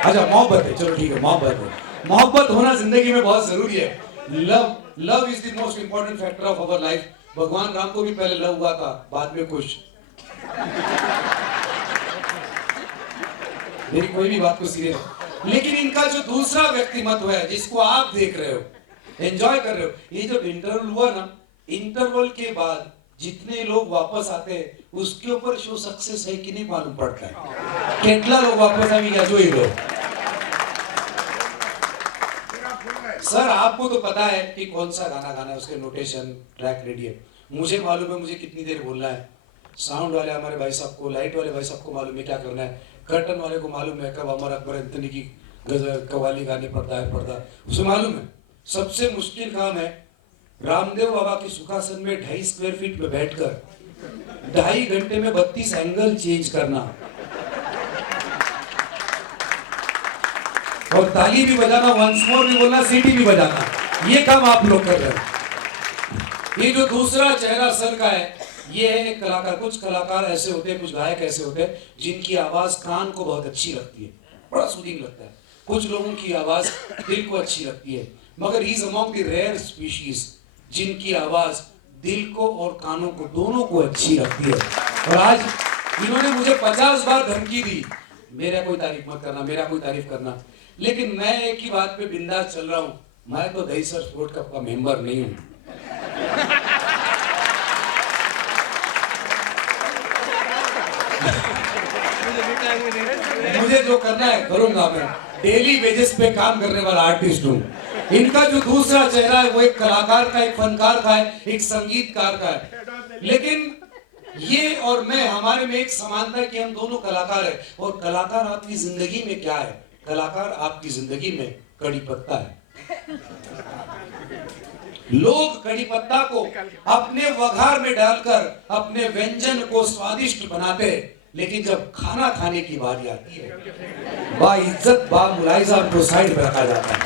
अच्छा मोहब्बत है, चलो ठीक है मोहब्बत है। मोहब्बत होना जिंदगी में बहुत जरूरी है। Love is the most important factor of our life. भगवान राम को भी पहले लव हुआ था, बाद में खुश। मेरी कोई भी बात को सीरियस, लेकिन इनका जो दूसरा व्यक्तिमत्व है जिसको आप देख रहे हो, एंजॉय कर रहे हो, ये जब इंटरवल हुआ ना, इंटरवल के बाद जितने लोग वापस आते हैं उसके ऊपर शो सक्सेस है कि नहीं मालूम पड़ता है। कितना लोग वापस आ गया जो ही लोग। सर आपको तो पता है कि कौन सा गाना गाना है, उसके नोटेशन ट्रैक रेडी है। मुझे मालूम है मुझे कितनी देर बोलना है। साउंड वाले हमारे भाई साहब को, लाइट वाले भाई साहब को मालूम है क्या करना है, कर्टन वाले को मालूम है कब अमर अकबर एंथनी की गजल कवाली गाने पड़ता है, उसे मालूम है। सबसे मुश्किल काम है रामदेव बाबा के सुखासन में 2.5 स्क्वायर फीट में बैठकर 2.5 घंटे में 32 एंगल चेंज करना और ताली भी बजाना, वंस मोर भी बोलना, सीटी भी बजाना, ये काम आप लोग कर रहे हैं। ये जो दूसरा चेहरा सर का है, ये है एक कलाकार। कुछ कलाकार ऐसे होते हैं, कुछ गायक ऐसे होते हैं जिनकी आवाज कान को बहुत अच्छी लगती है, बड़ा सूदिंग लगता है। कुछ लोगों की आवाज दिल को अच्छी लगती है, मगर he is among the rare species जिनकी आवाज दिल को और कानों को दोनों को अच्छी लगती है। और आज इन्होंने मुझे 50 बार धमकी दी, मेरा कोई तारीफ मत करना, मेरा कोई तारीफ करना, लेकिन मैं एक ही बात पे बिंदास चल रहा हूं, मैं तो दहीसर स्पोर्ट क्लब का मेंबर नहीं हूं। मुझे जो करना है करूंगा। मैं डेली बेसिस पे काम करने वाला आर्टिस्ट हूँ। इनका जो दूसरा चेहरा है वो एक कलाकार का, एक फनकार का है, एक संगीतकार का है। लेकिन ये और मैं, हमारे में एक समानता है कि हम दोनों कलाकार हैं। और कलाकार आपकी जिंदगी में क्या है? कलाकार आपकी जिंदगी में कड़ी पत्ता है। लोग कड़ी पत्ता को अपने वघार में डालकर अपने व्यंजन को स्वादिष्ट बनाते हैं, लेकिन जब खाना खाने की बारी आती है बाइज्जत बामुलाइजा को साइड पर रखा जाता है।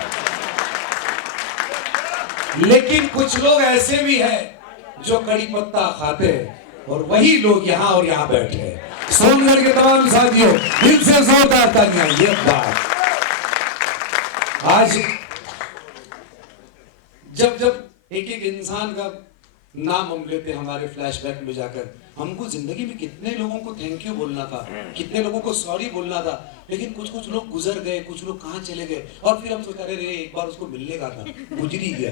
लेकिन कुछ लोग ऐसे भी हैं जो कड़ी पत्ता खाते हैं और वही लोग यहाँ और यहाँ बैठे हैं। सोनगढ़ के तमाम साथियों दिल से जोरदार तालियां। ये बात आज जब जब एक एक इंसान का नाम हम लेते हैं हमारे फ्लैशबैक में जाकर, हमको जिंदगी में कितने लोगों को थैंक यू बोलना था, कितने लोगों को सॉरी बोलना था, लेकिन कुछ कुछ लोग गुजर गए, कुछ लोग कहाँ चले गए, और फिर हम सोचते रहे एक बार उसको मिलने का था, गुजर ही गया।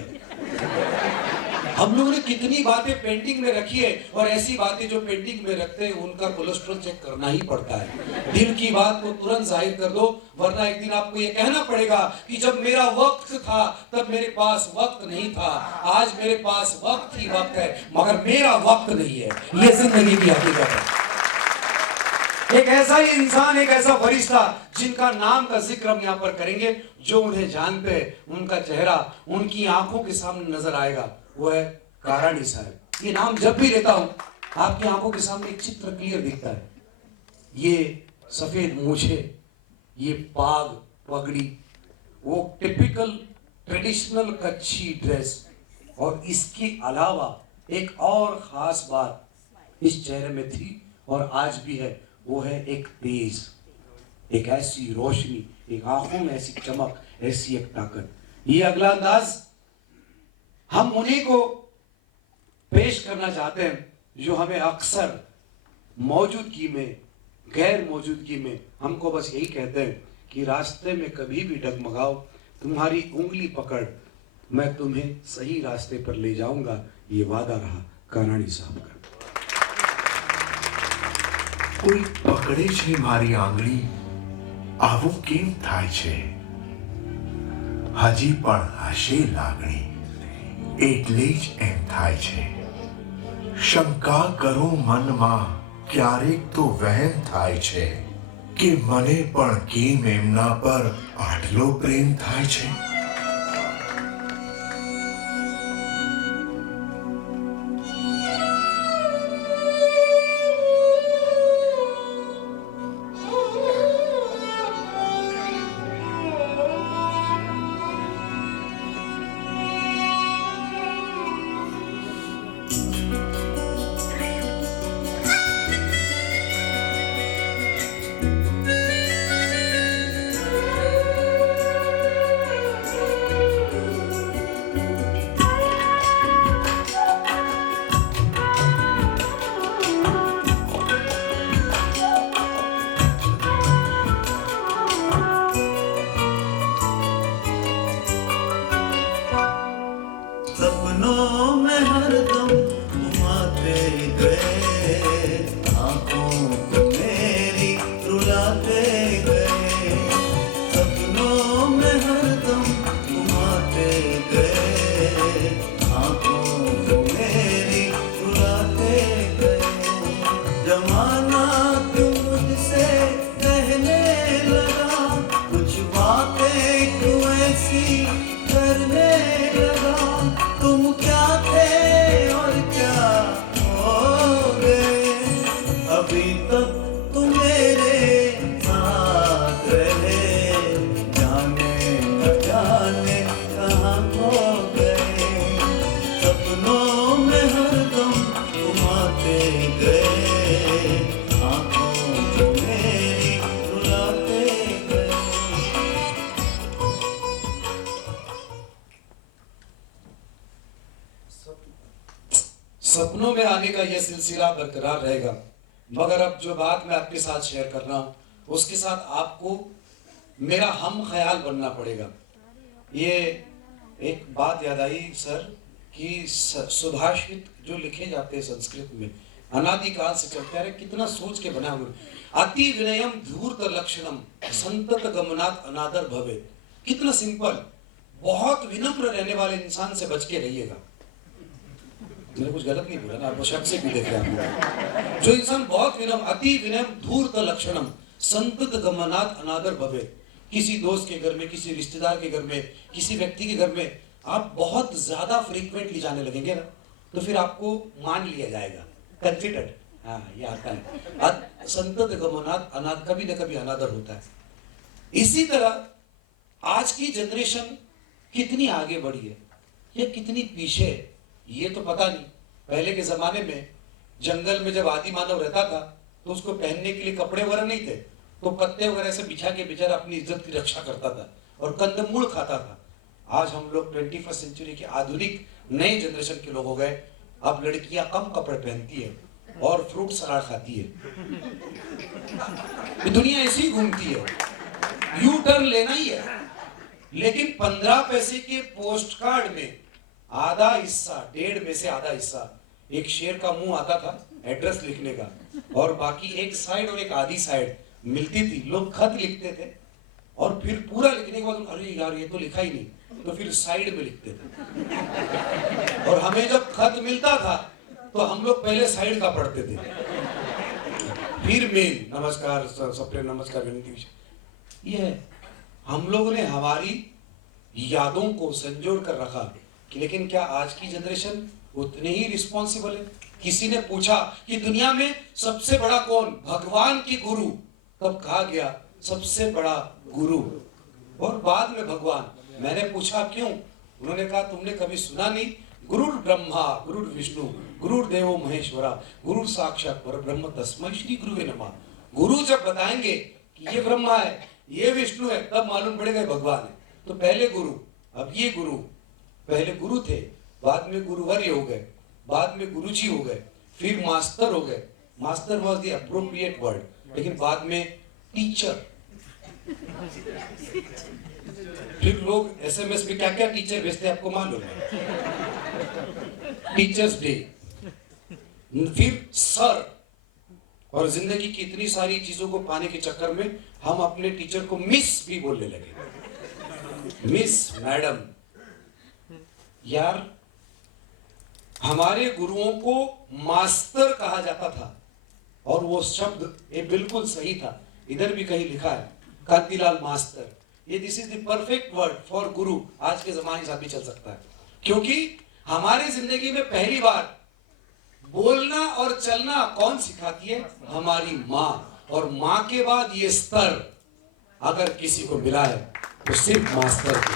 हम लोगों ने कितनी बातें पेंडिंग में रखी है, और ऐसी बातें जो पेंडिंग में रखते हैं उनका कोलेस्ट्रॉल चेक करना ही पड़ता है। दिल की बात को तुरंत जाहिर कर दो, वरना एक दिन आपको ये कहना पड़ेगा कि जब मेरा वक्त था तब मेरे पास वक्त नहीं था, आज मेरे पास वक्त ही वक्त है मगर मेरा वक्त नहीं है। ये जिंदगी की हकीकत है। एक ऐसा ही इंसान, एक ऐसा फरिश्ता जिनका नाम का जिक्र हम यहाँ पर करेंगे, जो उन्हें जानते हैं, उनका चेहरा उनकी आंखों के सामने नजर आएगा, वो है कारानी साहब। ये नाम जब भी लेता हूं आपकी आंखों के सामने एक चित्र क्लियर दिखता है। ये सफेद मूछे, ये पाग पगड़ी, वो टिपिकल ट्रेडिशनल कच्छी ड्रेस, और इसके अलावा एक और खास बात इस चेहरे में थी और आज भी है, वो है एक तेज, एक ऐसी रोशनी, एक आंखों में ऐसी चमक, ऐसी एक ताकत। ये अगला अंदाज हम उन्हीं को पेश करना चाहते हैं जो हमें अक्सर मौजूदगी में, गैर मौजूदगी में हमको बस यही कहते हैं कि रास्ते में कभी भी डगमगाओ, तुम्हारी उंगली पकड़, मैं तुम्हें सही रास्ते पर ले जाऊंगा, ये वादा रहा कारानी साहब का। કોઈ પકડે છે મારી આંગળી, આવું કેમ થાય છે? હજી પણ હશે લાગણી, એટલે જ એમ થાય છે। શંકા કરો મનમાં, ક્યારેક તો વહેમ થાય છે કે મને પણ કેમ એમના પર આટલો પ્રેમ થાય છે। सपनों में हरदम घुमाते गए, आंखों को मेरी रुलाते गए। सपनों में हरदम घुमाते गए, आंखों को मेरी रुलाते गए। जमाना क्यों मुझसे कहने लगा, कुछ बातें क्यों ऐसी करने लगा। तुम क्या थे और क्या हो गए, अभी तक तुम मेरे साथ रहे, जाने न जाने कहाँ खो गए। सपनों में हरदम घुमाते गए, आंखों को मेरी रुलाते गए। सपनों में आने का यह सिलसिला बरकरार रहेगा, मगर अब जो बात मैं आपके साथ शेयर कर रहा हूं उसके साथ आपको मेरा हम ख्याल बनना पड़ेगा। ये एक बात याद आई सर कि सुभाषित जो लिखे जाते हैं संस्कृत में अनादिकाल से चलते आ रहे, कितना सोच के बना हुआ। अति विनयम धूर्त लक्षणम संतत गमनात् अनादर भवे। कितना सिंपल, बहुत विनम्र रहने वाले इंसान से बच के रहिएगा। मैंने कुछ गलत नहीं बोला ना, आपको शक से भी देख रहे हैं। जो इंसान बहुत विनम्र, अति विनम्र धूर्त लक्षणम संतत गमनात् अनादर भवे। किसी दोस्त के घर में, किसी रिश्तेदार के घर में, किसी व्यक्ति के घर में आप बहुत ज्यादा फ्रीक्वेंटली जाने लगेंगे ना, तो फिर आपको मान लिया जाएगा, कंसिडर्ड। हाँ, ये आता है संतत गमनात् अनादर, कभी न कभी अनादर होता है। इसी तरह आज की जनरेशन कितनी आगे बढ़ी है या कितनी पीछे है, ये तो पता नहीं। पहले के जमाने में जंगल में जब आदि मानव रहता था तो उसको पहनने के लिए कपड़े वगैरह नहीं थे, तो पत्ते वगैरह से बिछा के बेचारा अपनी इज्जत की रक्षा करता था और कंदमूल खाता था। आज हम लोग 21वीं सेंचुरी के आधुनिक नए जनरेशन के लोग हो गए। अब लड़कियां कम कपड़े पहनती है और फ्रूट सलाद खाती है। दुनिया ऐसी ही घूमती है, यू टर्न लेना ही है। लेकिन 15 पैसे के पोस्ट कार्ड में आधा हिस्सा, डेढ़ में से आधा हिस्सा एक शेर का मुंह आता था एड्रेस लिखने का, और बाकी एक साइड और एक आधी साइड मिलती थी। लोग खत लिखते थे और फिर पूरा लिखने के बाद अरे यार ये तो लिखा ही नहीं, तो फिर साइड में लिखते थे। और हमें जब खत मिलता था तो हम लोग पहले साइड का पढ़ते थे, फिर मेन, नमस्कार सबके नमस्कार विनती। ये है, हम लोगों ने हमारी यादों को संजोड़ कर रखा, लेकिन क्या आज की जनरेशन उतने ही रिस्पॉन्सिबल है? किसी ने पूछा कि दुनिया में सबसे बड़ा कौन? भगवान की गुरु। तब कहा गया सबसे बड़ा गुरु और बाद में भगवान। मैंने पूछा क्यों? उन्होंने कहा तुमने कभी सुना नहीं, गुरुर ब्रह्मा गुरुर विष्णु गुरुर देवो महेश्वरा गुरुर साक्षात परब्रह्म तस्मै श्री गुरुवे नमः। गुरु जब बताएंगे कि ये ब्रह्मा है, ये विष्णु है, तब मालूम पड़ेगा भगवान है। तो पहले गुरु, अब ये गुरु। पहले गुरु थे, बाद में गुरुवर्य हो गए, बाद में गुरुजी हो गए, फिर मास्टर हो गए। Master was the appropriate word, लेकिन बाद में टीचर। फिर लोग एसएमएस में क्या क्या टीचर भेजते हैं आपको मालूम है? टीचर्स डे, फिर सर। और जिंदगी की इतनी सारी चीजों को पाने के चक्कर में हम अपने टीचर को मिस भी बोलने लगे, मिस, मैडम। यार हमारे गुरुओं को मास्टर कहा जाता था, और वो शब्द ये बिल्कुल सही था। इधर भी कहीं लिखा है कांतिलाल मास्टर, ये this is the perfect word for गुरु। आज के जमाने के साथ भी चल सकता है, क्योंकि हमारी जिंदगी में पहली बार बोलना और चलना कौन सिखाती है? हमारी माँ। और माँ के बाद ये स्तर अगर किसी को मिला है तो सिर्फ मास्टर को।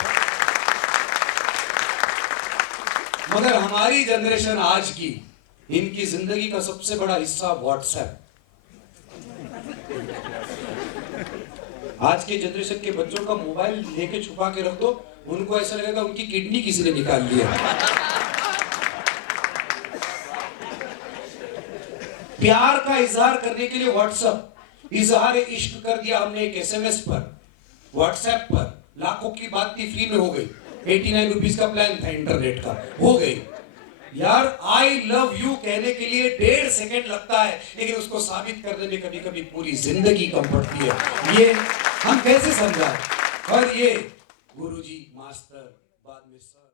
मगर हमारी जनरेशन आज की, इनकी जिंदगी का सबसे बड़ा हिस्सा व्हाट्सएप। आज के जनरेशन के बच्चों का मोबाइल लेके छुपा के रख दो, उनको ऐसा लगेगा उनकी किडनी किसी ने निकाल लिया। प्यार का इजहार करने के लिए व्हाट्सएप, इजहार इश्क कर दिया हमने एक एसएमएस पर, व्हाट्सएप पर। लाखों की बात थी, फ्री में हो गई। 89 रुपीज का प्लान था इंटरनेट का, हो गई। यार आई लव यू कहने के लिए 1.5 सेकंड लगता है, लेकिन उसको साबित करने में कभी कभी पूरी जिंदगी कम पड़ती है। ये हम कैसे समझाएं? और ये गुरुजी, मास्टर, बाद में सर।